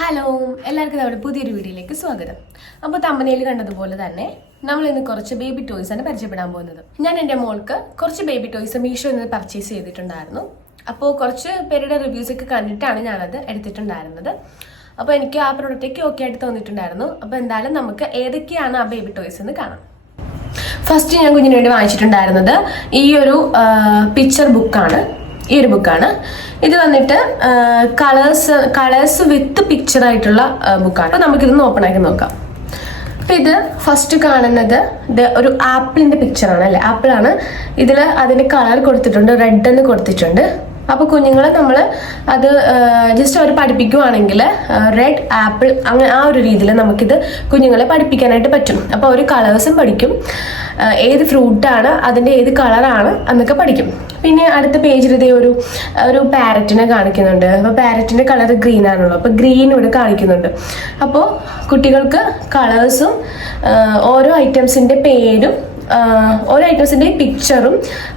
Hello, എല്ലാവർക്കും നമ്മുടെ പുതിയൊരു വീഡിയോയിലേക്ക് സ്വാഗതം. അപ്പോൾ തമ്പനയിൽ കണ്ടതുപോലെ തന്നെ നമ്മൾ ഇന്ന് കുറച്ച് ബേബി ടോയ്സ് ആണ് പരിചയപ്പെടാൻ പോകുന്നത്. ഞാൻ എൻ്റെ മോൾക്ക് കുറച്ച് ബേബി ടോയ്സ് മീഷോയിൽ നിന്ന് പർച്ചേസ് ചെയ്തിട്ടുണ്ടായിരുന്നു. അപ്പോൾ കുറച്ച് പേരുടെ റിവ്യൂസ് ഒക്കെ കണ്ടിട്ടാണ് ഞാനത് എടുത്തിട്ടുണ്ടായിരുന്നത്. അപ്പോൾ എനിക്ക് ആ പ്രോഡക്റ്റൊക്കെ ഓക്കെ ആയിട്ട് തോന്നിയിട്ടുണ്ടായിരുന്നു. അപ്പോൾ എന്തായാലും നമുക്ക് ഏതൊക്കെയാണ് ആ ബേബി ടോയ്സ് എന്ന് കാണാം. ഫസ്റ്റ് ഞാൻ കുഞ്ഞിന് വേണ്ടി വാങ്ങിച്ചിട്ടുണ്ടായിരുന്നത് ഈ ഒരു പിക്ചർ ബുക്കാണ്. ഈ ഒരു ബുക്കാണ് ഇത്. വന്നിട്ട് കളേഴ്സ് വിത്ത് പിക്ചർ ആയിട്ടുള്ള ബുക്കാണ്. അപ്പോൾ നമുക്കിതൊന്ന് ഓപ്പൺ ആക്കി നോക്കാം. അപ്പം ഇത് ഫസ്റ്റ് കാണുന്നത് ഇത് ഒരു ആപ്പിളിന്റെ പിക്ചറാണ് അല്ലേ, ആപ്പിളാണ്. ഇതിൽ അതിന്റെ കളർ കൊടുത്തിട്ടുണ്ട്, റെഡ് എന്ന് കൊടുത്തിട്ടുണ്ട്. അപ്പോൾ കുഞ്ഞുങ്ങളെ നമ്മൾ അത് ജസ്റ്റ് അവർ പഠിപ്പിക്കുവാണെങ്കിൽ റെഡ് ആപ്പിൾ അങ്ങനെ ആ ഒരു രീതിയിൽ നമുക്കിത് കുഞ്ഞുങ്ങളെ പഠിപ്പിക്കാനായിട്ട് പറ്റും. അപ്പോൾ ഒരു കളേഴ്സും പഠിക്കും, ഏത് ഫ്രൂട്ടാണ് അതിൻ്റെ ഏത് കളറാണ് എന്നൊക്കെ പഠിക്കും. പിന്നെ അടുത്ത പേജിൽ ഇതേ ഒരു പാരറ്റിനെ കാണിക്കുന്നുണ്ട്. അപ്പോൾ പാരറ്റിൻ്റെ കളർ ഗ്രീൻ ആണല്ലോ, അപ്പോൾ ഗ്രീൻ ഇവിടെ കാണിക്കുന്നുണ്ട്. അപ്പോൾ കുട്ടികൾക്ക് കളേഴ്സും ഓരോ ഐറ്റംസിൻ്റെ പേരും ഓരോ ഐറ്റംസിൻ്റെ പിക്ചറും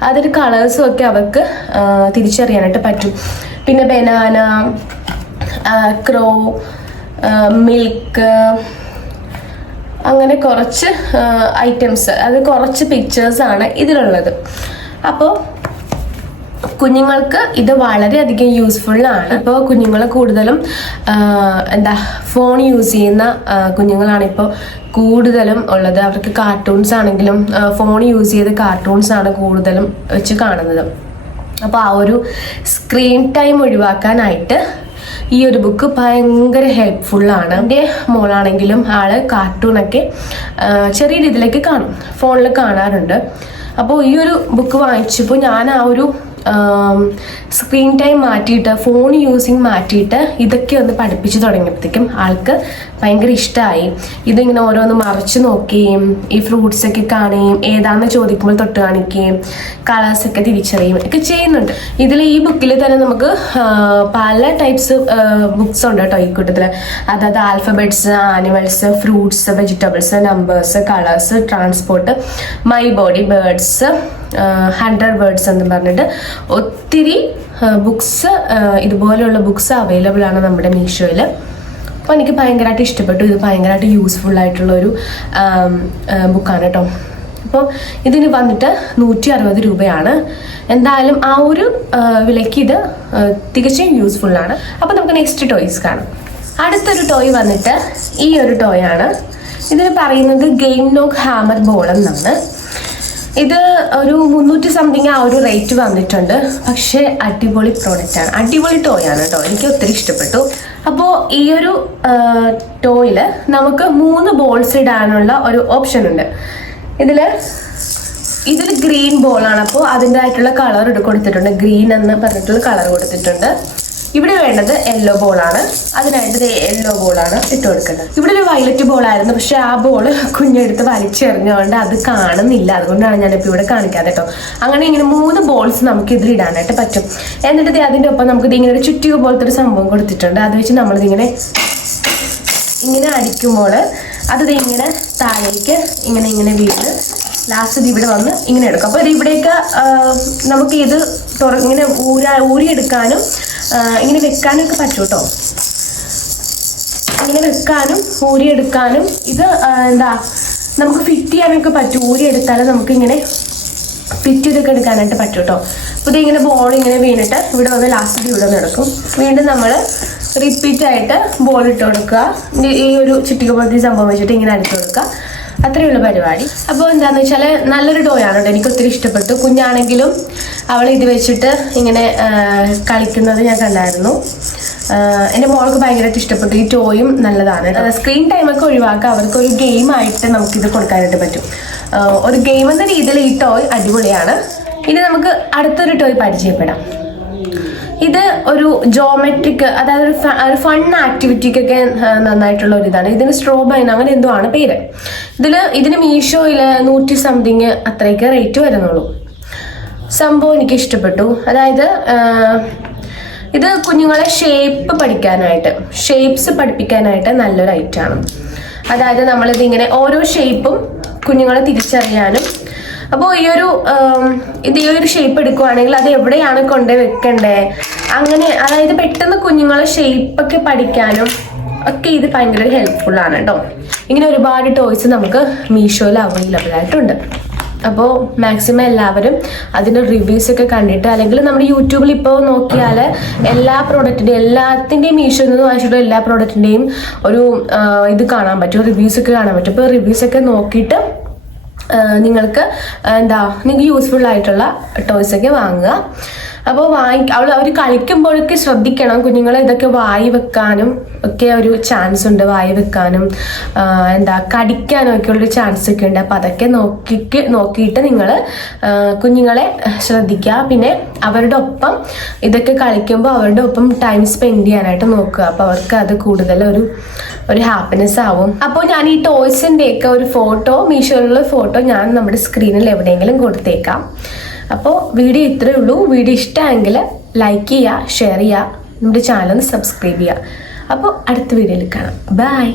അതൊരു കളേഴ്സും ഒക്കെ അവർക്ക് തിരിച്ചറിയാനായിട്ട് പറ്റും. പിന്നെ ബനാന, ക്രോ, മിൽക്ക്, അങ്ങനെ കുറച്ച് ഐറ്റംസ്, അത് കുറച്ച് പിക്ചേഴ്സാണ് ഇതിലുള്ളത്. അപ്പോൾ കുഞ്ഞുങ്ങൾക്ക് ഇത് വളരെയധികം യൂസ്ഫുള്ളാണ്. ഇപ്പോൾ കുഞ്ഞുങ്ങൾ കൂടുതലും ഫോൺ യൂസ് ചെയ്യുന്ന കുഞ്ഞുങ്ങളാണ് ഇപ്പോൾ കൂടുതലും ഉള്ളത്. അവർക്ക് കാർട്ടൂൺസ് ആണെങ്കിലും ഫോൺ യൂസ് ചെയ്ത് കാർട്ടൂൺസ് ആണ് കൂടുതലും വെച്ച് കാണുന്നത്. അപ്പോൾ ആ ഒരു സ്ക്രീൻ ടൈം ഒഴിവാക്കാനായിട്ട് ഈ ഒരു ബുക്ക് ഭയങ്കര ഹെൽപ്ഫുള്ളാണ്. എൻ്റെ മോളാണെങ്കിലും ആള് കാർട്ടൂണൊക്കെ ചെറിയ രീതിയിലേക്ക് കാണും, ഫോണിൽ കാണാറുണ്ട്. അപ്പോൾ ഈ ഒരു ബുക്ക് വാങ്ങിച്ചപ്പോൾ ഞാൻ ആ ഒരു സ്ക്രീൻ ടൈം മാറ്റിയിട്ട് ഫോൺ യൂസിങ് മാറ്റിയിട്ട് ഇതൊക്കെ ഒന്ന് പഠിപ്പിച്ചു തുടങ്ങിയപ്പോഴത്തേക്കും ആൾക്ക് ഭയങ്കര ഇഷ്ടമായി. ഇതിങ്ങനെ ഓരോന്ന് മറിച്ച് നോക്കുകയും ഈ ഫ്രൂട്ട്സ് ഒക്കെ കാണുകയും ഏതാണെന്ന് ചോദിക്കുമ്പോൾ തൊട്ട് കാണിക്കുകയും കളേഴ്സൊക്കെ തിരിച്ചറിയുകയും ഒക്കെ ചെയ്യുന്നുണ്ട്. ഇതിൽ ഈ ബുക്കിൽ തന്നെ നമുക്ക് പല ടൈപ്സ് ബുക്സ് ഉണ്ട് കേട്ടോ ഈ കൂട്ടത്തിൽ. അതായത് alphabets, animals, fruits, vegetables, numbers, colours, transport, my body, birds, 100 words എന്ന് പറഞ്ഞിട്ട് ഒത്തിരി ബുക്സ്, ഇതുപോലെയുള്ള ബുക്സ് അവൈലബിൾ ആണ് നമ്മുടെ മീഷോയിൽ. അപ്പോൾ എനിക്ക് ഭയങ്കരമായിട്ട് ഇഷ്ടപ്പെട്ടു. ഇത് ഭയങ്കരമായിട്ട് യൂസ്ഫുൾ ആയിട്ടുള്ളൊരു ബുക്കാണ് കേട്ടോ. അപ്പോൾ ഇതിന് വന്നിട്ട് 160 രൂപയാണ്. എന്തായാലും ആ ഒരു വിലയ്ക്ക് ഇത് തികച്ചും യൂസ്ഫുള്ളാണ്. അപ്പോൾ നമുക്ക് നെക്സ്റ്റ് ടോയ്സ് കാണാം. അടുത്തൊരു ടോയ് വന്നിട്ട് ഈ ഒരു ടോയ് ആണ്. ഇതിന് പറയുന്നത് ഗെയിം നോക്ക് ഹാമർ ബോൾ എന്നാണ്. ഇത് ഒരു 300 സംതിങ് ആ ഒരു റേറ്റ് വന്നിട്ടുണ്ട്. പക്ഷേ അടിപൊളി പ്രോഡക്റ്റ് ആണ്, അടിപൊളി ടോയ് ആണ് കേട്ടോ. എനിക്ക് ഒത്തിരി ഇഷ്ടപ്പെട്ടു. അപ്പോൾ ഈ ഒരു ടോയില് നമുക്ക് 3 ബോൾസ് ഇടാനുള്ള ഒരു ഓപ്ഷൻ ഉണ്ട്. ഇതിൽ ഗ്രീൻ ബോളാണ്. അപ്പോൾ അതിൻ്റെ ആയിട്ടുള്ള കളർ കൊടുത്തിട്ടുണ്ട്, ഗ്രീൻ എന്ന് പറഞ്ഞിട്ടുള്ള കളർ കൊടുത്തിട്ടുണ്ട്. ഇവിടെ വേണ്ടത് യെല്ലോ ബോളാണ്. അതിനായിട്ട് യെല്ലോ ബോളാണ് ഇട്ട് കൊടുക്കേണ്ടത്. ഇവിടെ ഒരു വയലറ്റ് ബോളായിരുന്നു, പക്ഷെ ആ ബോൾ കുഞ്ഞെടുത്ത് വലിച്ചെറിഞ്ഞുകൊണ്ട് അത് കാണുന്നില്ല. അതുകൊണ്ടാണ് ഞാനിപ്പോൾ ഇവിടെ കാണിക്കാതെ കേട്ടോ. അങ്ങനെ ഇങ്ങനെ 3 ബോൾസ് നമുക്ക് ഇതിൽ ഇടാനായിട്ട് പറ്റും. എന്നിട്ട് അതിൻ്റെ ഒപ്പം നമുക്ക് ഇങ്ങനെ ഒരു ചുറ്റിക പോലത്തെ ഒരു സംഭവം കൊടുത്തിട്ടുണ്ട്. അത് വെച്ച് നമ്മളിതിങ്ങനെ അടിക്കുമ്പോൾ അത് ഇങ്ങനെ താഴേക്ക് ഇങ്ങനെ വീണ് ലാസ്റ്റ് ഇത് ഇവിടെ വന്ന് ഇങ്ങനെ എടുക്കും. അപ്പോൾ ഇത് ഇവിടെയൊക്കെ നമുക്ക് ഇത് ഇങ്ങനെ ഊരിയെടുക്കാനും ഇങ്ങനെ വെക്കാനും ഒക്കെ പറ്റും കേട്ടോ. ഇങ്ങനെ വെക്കാനും ഊരിയെടുക്കാനും ഇത് നമുക്ക് ഫിറ്റ് ചെയ്യാനൊക്കെ പറ്റും. ഊരിയെടുത്താലും നമുക്ക് ഇങ്ങനെ ഫിറ്റ് ചെയ്തൊക്കെ എടുക്കാനായിട്ട് പറ്റും കേട്ടോ. അപ്പോൾ ഇതിങ്ങനെ ബോൾ ഇങ്ങനെ വീണിട്ട് ഇവിടെ വന്ന് ലാസ്റ്റ് ഇവിടെ നിന്ന് എടുക്കും. വീണ്ടും നമ്മൾ റിപ്പീറ്റ് ആയിട്ട് ബോൾ ഇട്ട് കൊടുക്കുക. ഈ ഒരു ചുറ്റിക പോലത്തെ സംഭവം വെച്ചിട്ട് ഇങ്ങനെ അടിച്ചു കൊടുക്കുക. അത്രയുള്ള പരിപാടി. അപ്പോൾ എന്താണെന്ന് വെച്ചാൽ നല്ലൊരു ടോയ് ആണ് കേട്ടോ. എനിക്ക് ഒത്തിരി ഇഷ്ടപ്പെട്ടു. കുഞ്ഞാണെങ്കിലും അവൾ ഇത് വെച്ചിട്ട് ഇങ്ങനെ കളിക്കുന്നത് ഞാൻ കണ്ടായിരുന്നു. എൻ്റെ മോൾക്ക് ഭയങ്കരമായിട്ട് ഇഷ്ടപ്പെട്ടു. ഈ ടോയും നല്ലതാണ്. സ്ക്രീൻ ടൈമൊക്കെ ഒഴിവാക്കുക. അവർക്ക് ഒരു ഗെയിമായിട്ട് നമുക്കിത് കൊടുക്കാനായിട്ട് പറ്റും. ഒരു ഗെയിം എന്ന രീതിയിൽ ഈ ടോയ് അടിപൊളിയാണ്. ഇനി നമുക്ക് അടുത്തൊരു ടോയ് പരിചയപ്പെടാം. ഇത് ഒരു ജോമെട്രിക്, അതായത് ഒരു ഫൺ ആക്ടിവിറ്റിക്കൊക്കെ നന്നായിട്ടുള്ള ഒരു ഇതാണ്. ഇതിന് സ്ട്രോബൈൻ അങ്ങനെ എന്തോ ആണ് പേര്. ഇതിന് മീഷോയിൽ 100 സംതിങ് അത്രയൊക്കെ റേറ്റ് വരുന്നുള്ളൂ. സംഭവം എനിക്ക് ഇഷ്ടപ്പെട്ടു. അതായത് ഇത് കുഞ്ഞുങ്ങളെ ഷേപ്സ് പഠിപ്പിക്കാനായിട്ട് നല്ലൊരു ഐറ്റമാണ്. അതായത് നമ്മളിതിങ്ങനെ ഓരോ ഷേപ്പും കുഞ്ഞുങ്ങളെ തിരിച്ചറിയാനും. അപ്പോൾ ഈ ഒരു ഷേപ്പ് എടുക്കുവാണെങ്കിൽ അത് എവിടെയാണ് കൊണ്ടുപോയി വെക്കണ്ടേ, അങ്ങനെ അതായത് പെട്ടെന്ന് കുഞ്ഞുങ്ങളെ ഷേപ്പൊക്കെ പഠിക്കാനും ഒക്കെ ഇത് ഭയങ്കര ഹെൽപ്ഫുൾ ആണ് കേട്ടോ. ഇങ്ങനെ ഒരുപാട് ടോയ്സ് നമുക്ക് മീഷോയിൽ അവൈലബിൾ ആയിട്ടുണ്ട്. അപ്പോൾ മാക്സിമം എല്ലാവരും അതിൻ്റെ റിവ്യൂസ് ഒക്കെ കണ്ടിട്ട്, അല്ലെങ്കിൽ നമ്മുടെ യൂട്യൂബിൽ ഇപ്പോൾ നോക്കിയാൽ എല്ലാ പ്രോഡക്റ്റിൻ്റെയും എല്ലാത്തിൻ്റെയും മീഷോയിൽ നിന്ന് വാങ്ങിച്ചിട്ടുള്ള എല്ലാ പ്രോഡക്റ്റിൻ്റെയും ഒരു ഇത് കാണാൻ പറ്റും, റിവ്യൂസ് ഒക്കെ കാണാൻ പറ്റും. അപ്പോൾ റിവ്യൂസ് ഒക്കെ നോക്കിയിട്ട് നിങ്ങൾക്ക് നിങ്ങൾക്ക് യൂസ്ഫുൾ ആയിട്ടുള്ള ടോയ്സ് ഒക്കെ വാങ്ങുക. അപ്പോൾ അവർ കളിക്കുമ്പോഴൊക്കെ ശ്രദ്ധിക്കണം, കുഞ്ഞുങ്ങളെ ഇതൊക്കെ വായി വെക്കാനും ഒക്കെ ഒരു ചാൻസ് ഉണ്ട്, വായി വെക്കാനും കടിക്കാനും ഒക്കെ ഉള്ളൊരു ചാൻസ് ഒക്കെ ഉണ്ട്. അപ്പോൾ അതൊക്കെ നോക്കിയിട്ട് നിങ്ങൾ കുഞ്ഞുങ്ങളെ ശ്രദ്ധിക്കുക. പിന്നെ അവരുടെ ഒപ്പം ഇതൊക്കെ കളിക്കുമ്പോൾ അവരുടെ ഒപ്പം ടൈം സ്പെൻഡ് ചെയ്യാനായിട്ട് നോക്കുക. അപ്പോൾ അവർക്ക് അത് കൂടുതൽ ഒരു ഹാപ്പിനെസ് ആവും. അപ്പോൾ ഞാൻ ഈ ടോയ്സിൻ്റെ ഒക്കെ ഒരു ഫോട്ടോ, മീഷോയിലുള്ള ഫോട്ടോ ഞാൻ നമ്മുടെ സ്ക്രീനിൽ എവിടെയെങ്കിലും കൊടുത്തേക്കാം. അപ്പോൾ വീഡിയോ ഇത്രയേ ഉള്ളൂ. വീഡിയോ ഇഷ്ടമെങ്കിൽ ലൈക്ക് ചെയ്യുക, ഷെയർ ചെയ്യുക, നമ്മുടെ ചാനൽ സബ്സ്ക്രൈബ് ചെയ്യുക. അപ്പോൾ അടുത്ത വീഡിയോയിൽ കാണാം. ബൈ.